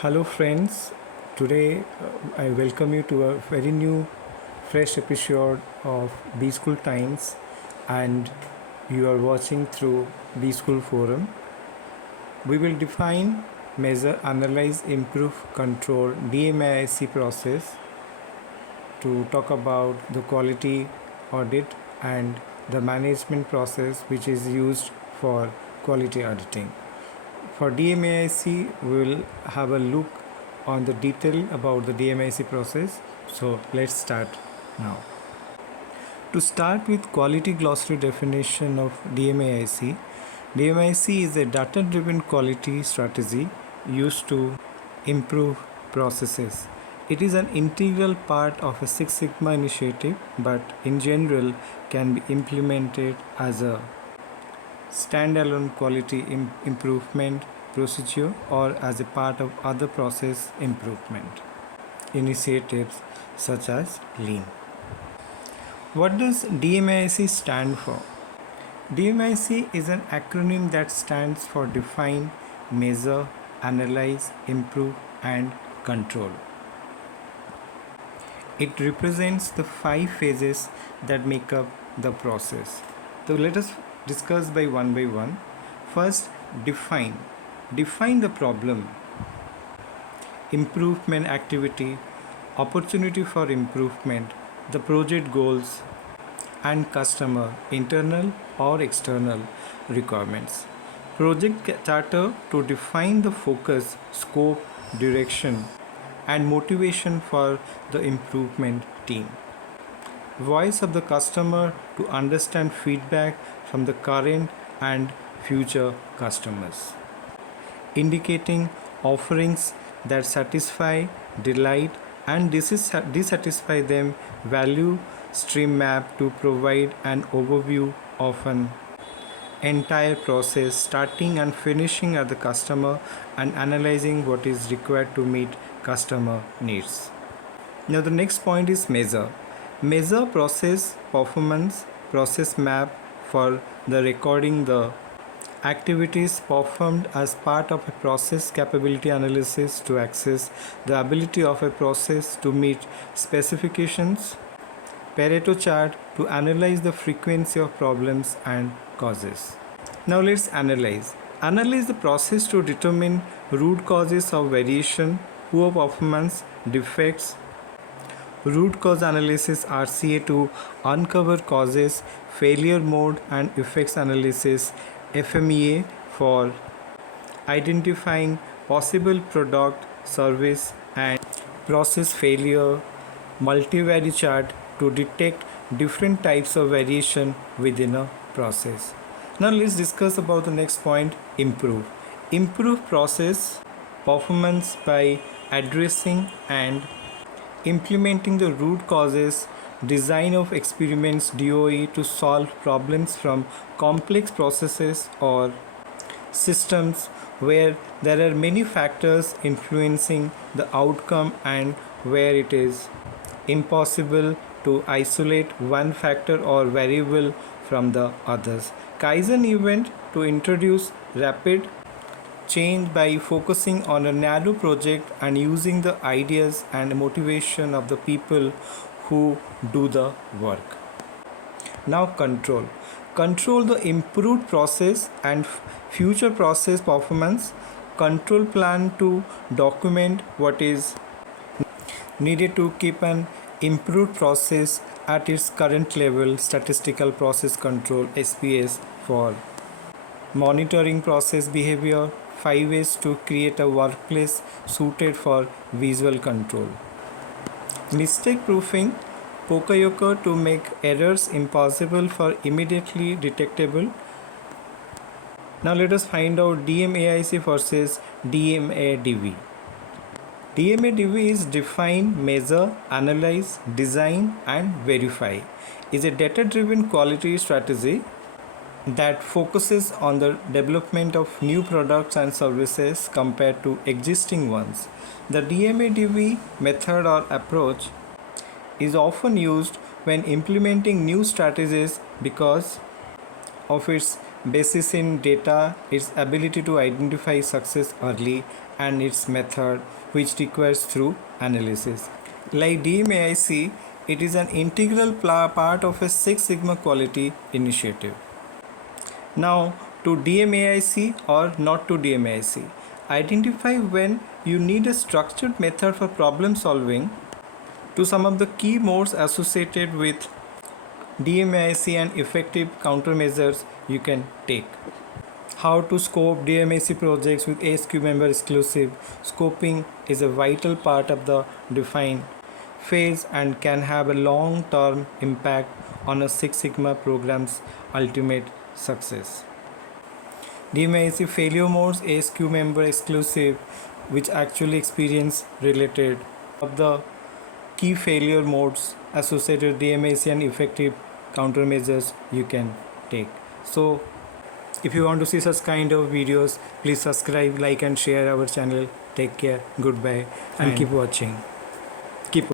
Hello, friends. Today I welcome you to a very new, fresh episode of B School Times, and you are watching through B School Forum. We will define, measure, analyze, improve, control DMAIC process to talk about the quality audit and the management process which is used for quality auditing. For DMAIC, we will have a look on the detail about the DMAIC process. So let's start now. To start with quality glossary definition of DMAIC, DMAIC is a data-driven quality strategy used to improve processes. It is an integral part of a Six Sigma initiative, but in general can be implemented as a standalone quality improvement procedure or as a part of other process improvement initiatives such as Lean. What does DMAIC stand for? DMAIC is an acronym that stands for Define, Measure, Analyze, Improve and Control. It represents the 5 phases that make up the process. So let us discuss by one. First, define. Define the problem, improvement activity, opportunity for improvement, the project goals, and customer, internal or external requirements. Project charter to define the focus, scope, direction, and motivation for the improvement team. Voice of the customer to understand feedback from the current and future customers. Indicating offerings that satisfy, delight, and dissatisfy them. Value stream map to provide an overview of an entire process starting and finishing at the customer and analyzing what is required to meet customer needs. Now the next point is measure. Measure process performance, process map for the recording the activities performed as part of a process capability analysis to assess the ability of a process to meet specifications. Pareto chart to analyze the frequency of problems and causes. Now let's analyze. Analyze the process to determine root causes of variation, poor performance, defects. Root cause analysis RCA to uncover causes, failure mode and effects analysis FMEA for identifying possible product, service and process failure. Multivariate chart to detect different types of variation within a process. Now let's discuss about the next point, improve. Improve process performance by addressing and implementing the root causes, design of experiments DOE to solve problems from complex processes or systems where there are many factors influencing the outcome and where it is impossible to isolate one factor or variable from the others. Kaizen event to introduce rapid change by focusing on a narrow project and using the ideas and motivation of the people who do the work. Now control. Control the improved process and future process performance. Control plan to document what is needed to keep an improved process at its current level. Statistical process control SPS for monitoring process behavior. 5 ways to create a workplace suited for visual control. Mistake proofing. Pokayoka to make errors impossible for immediately detectable. Now let us find out DMAIC versus DMADV. DMADV is define, measure, analyze, design and verify. Is a data-driven quality strategy that focuses on the development of new products and services compared to existing ones. The DMADV method or approach is often used when implementing new strategies because of its basis in data, its ability to identify success early, and its method, which requires through analysis. Like DMAIC, it is an integral part of a Six Sigma quality initiative. Now, to DMAIC or not to DMAIC. Identify when you need a structured method for problem solving. To some of the key modes associated with DMAIC and effective countermeasures you can take. How to scope DMAIC projects with ASQ member exclusive. Scoping is a vital part of the define phase and can have a long-term impact on a Six Sigma program's ultimate success. DMAIC failure modes, ASQ member exclusive, which actually experience related of the key failure modes associated with DMAIC and effective countermeasures you can take. So if you want to see such kind of videos, please subscribe, like and share our channel. Take care, goodbye, and keep watching.